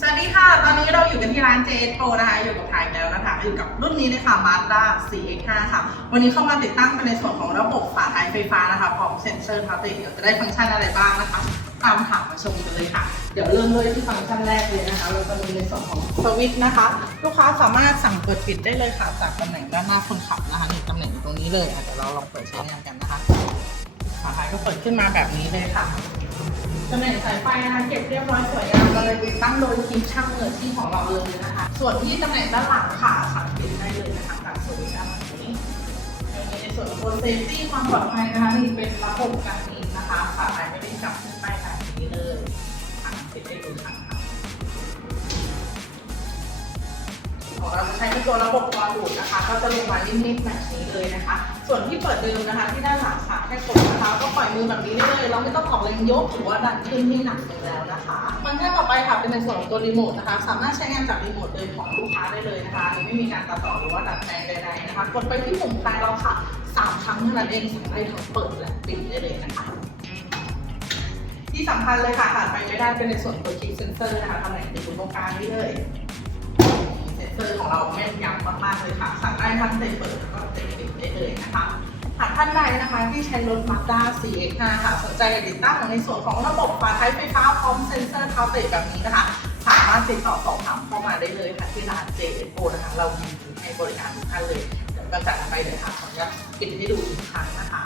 สวัสดีค่ะ ตอนนี้เราอยู่กันที่ร้าน JS Pro นะคะ อยู่กับทายแล้วนะคะ อยู่กับรุ่นนี้เลยค่ะ Mazda CX5 ค่ะ วันนี้เข้ามาติดตั้งเป็นในส่วนของระบบฝาท้ายไฟฟ้านะคะพร้อมเซ็นเซอร์ครับเดี๋ยวจะได้ฟังก์ชันอะไรบ้างนะคะ ตามถามมาชมกันเลยค่ะ เดี๋ยวเริ่มด้วยที่ฟังก์ชันแรกเลยนะคะ เราจะมีในส่วนของสวิตช์นะคะ ลูกค้าสามารถสั่งเปิดปิดได้เลยค่ะ จากตำแหน่งด้านหน้าคนขับนะคะนี่ตำแหน่งอยู่ตรงนี้เลยอะเดี๋ยวเราลองเปิดใช้งานกันนะคะ ฝาท้ายก็เปิดขึ้นมาแบบนี้เลยค่ะ ตำแหน่งสายไฟนะคะเก็บเรียบร้อยสวยงามเราเลยตั้งโดยทีมช่างมืออที่ของเราเลยนะคะ ส่วนที่ตำแหน่งด้านหลังค่ะสังเกตได้เลยนะคะจากสวิตช์ด้านหลังนี้ในส่วนของเซฟตี้ความปลอดภัยนะคะนี่เป็นระบบการบินนะคะฝายไฟ นั้นตัวระบบกรดูดนะคะ ก็จะลงมานิ่มๆแบบนี้เลยนะคะ ส่วนที่เปิดเดิมนะคะ ที่ด้านหลังค่ะแค่กดนะคะ ก็ปล่อยมือแบบนี้ได้เลยเราไม่ต้องออกแรงยกหรือว่าดันขึ้นให้หนักเลยแล้วนะคะฟังก์ชันต่อไปค่ะเป็นในส่วนของตัวรีโมทนะคะ สามารถใช้งานจากรีโมทเลยของลูกค้าได้เลยนะคะอันนี้ไม่มีการตัดต่อหรือว่าดัดแปลงใดๆนะคะ กดไปที่ปุ่มคลายเราค่ะสามครั้งเท่านั้นเองสามารถทั้งเปิดและปิดได้เลยนะคะที่สำคัญเลยค่ะขาดไปไม่ได้เป็นในส่วนตัวคิกเซนเซอร์นะคะตำแหน่งอยู่ตรงกลางนี้เลย ของเราแม่นยำมากๆเลยค่ะ สั่งได้ทั้งเต็มเปิดแล้วก็เต็มปิดได้เลยนะคะหากท่านใดนะคะที่ใช้รถ Mazda CX5 ค่ะ สนใจติดตั้งในส่วนของระบบฝาท้ายไฟฟ้าพร้อมเซ็นเซอร์เท้าเตะแบบนี้นะคะสามารถติดต่อสอบถามเข้ามาได้เลยค่ะที่ร้าน JSO นะคะ เรายินดีให้บริการทุกท่านเลย เดี๋ยวก็จัดไปเลยค่ะขออนุญาตปิดให้ดูอีกครั้งนะคะ